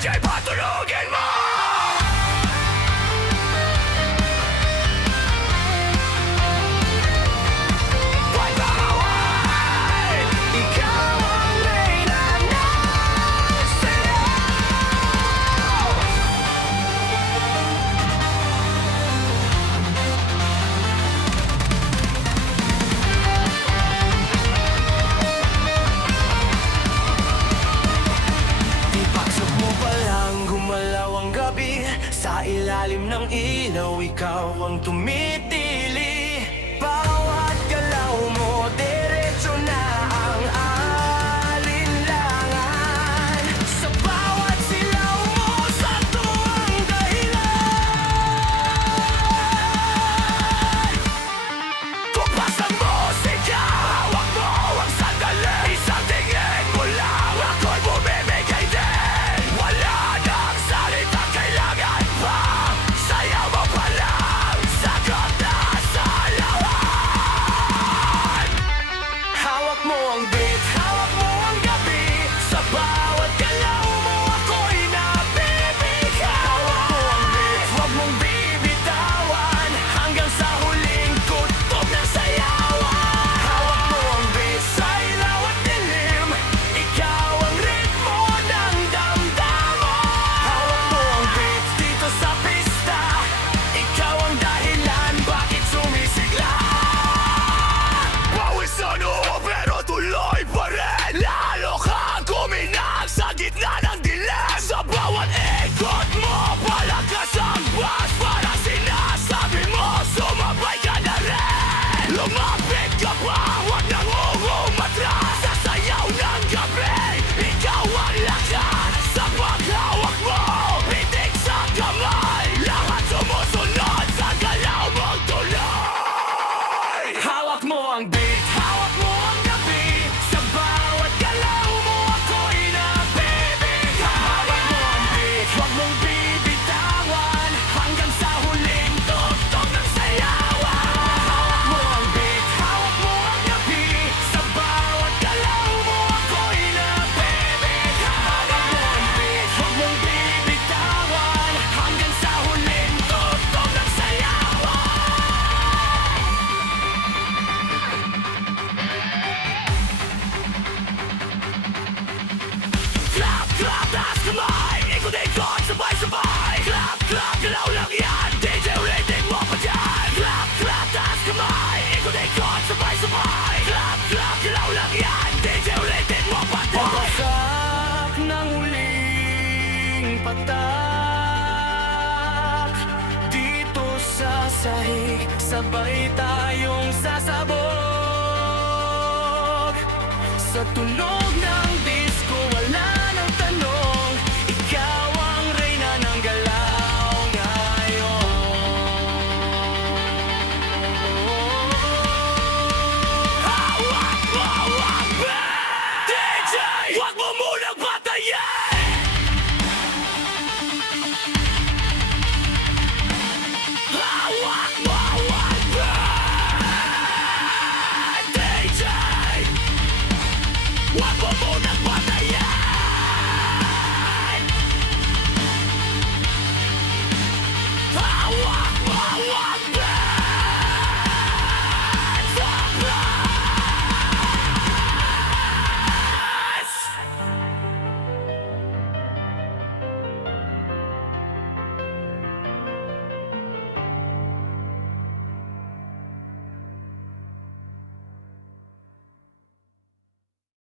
DJ patulugin mo. Huwag makaway, ikaw ang reyna ng sayaw. Di pagsok mo palang gumalaw ang gabi, sa ilalim ng ilaw ikaw ang tumitili. Bawat galaw mo, diretso na ang alinlangan. Sa bawat silaw mo, santo ang dahilan. Tupas ang musika, hawak mo ang sandali. Isang tingin mo lang, ako'y bumibigay din. Wala nang salita, kailangan pa. Sayaw mo pa lang, sagot na sa lawan. Hawak mo ang beat, hawak mo ang gabi. Sa bawat galaw mo, ako'y nabibigaw. Hawak mo ang beat, huwag mong bibitawan, hanggang sa huling kutob ng sayawan. Hawak mo ang beat, sa ilaw at dilim, ikaw ang ritmo ng damdamin. Hawak mo ang beat, dito sa pista, ikaw ang dahilan bakit sumisigla. Pawis sa noo pero tuloy pa rin. Lalo kang kuminang sa gitna ng dilim. Sa bawat ikot mo, palakas ang bas. Para sinasabi mo, sumabay ka na rin. Lumapit ka pa, huwag nang umatras. Sa sayaw ng gabi, ikaw ang lakas. Sa paghawak mo, pitik sa kamay, lahat sumusunod sa galaw mong tuloy. Hawak mo ang beat, hawak mo ang gabi. Sa bawat galaw mo, ako'y nabibigaw. Hawak mo ang beat, huwag mong bibitawan, hanggang sa huling tugtog ng sayawan. Hawak mo ang beat, hawak mo ang gabi. Sa bawat galaw mo, ako'y nabibigaw. Hawak mo ang beat, huwag mong bibitawan, hanggang sa huling tugtog ng sayawan. Clap, clap, taas kamay, ikot-ikot, sabay-sabay. Clap, clap, galaw lang yan, DJ rating mo pa dyan. Clap, clap, taas kamay, ikot-ikot, sabay-sabay. Clap, clap, galaw lang yan, DJ rating mo pa dyan. Pagkasak ng huling patak, dito sa sahig, sabay tayong sasabog. Sa tunog ng disco, wala nang tanong, ikaw ang reyna ng galaw ngayon. Hawak mo ang beat, DJ! Huwag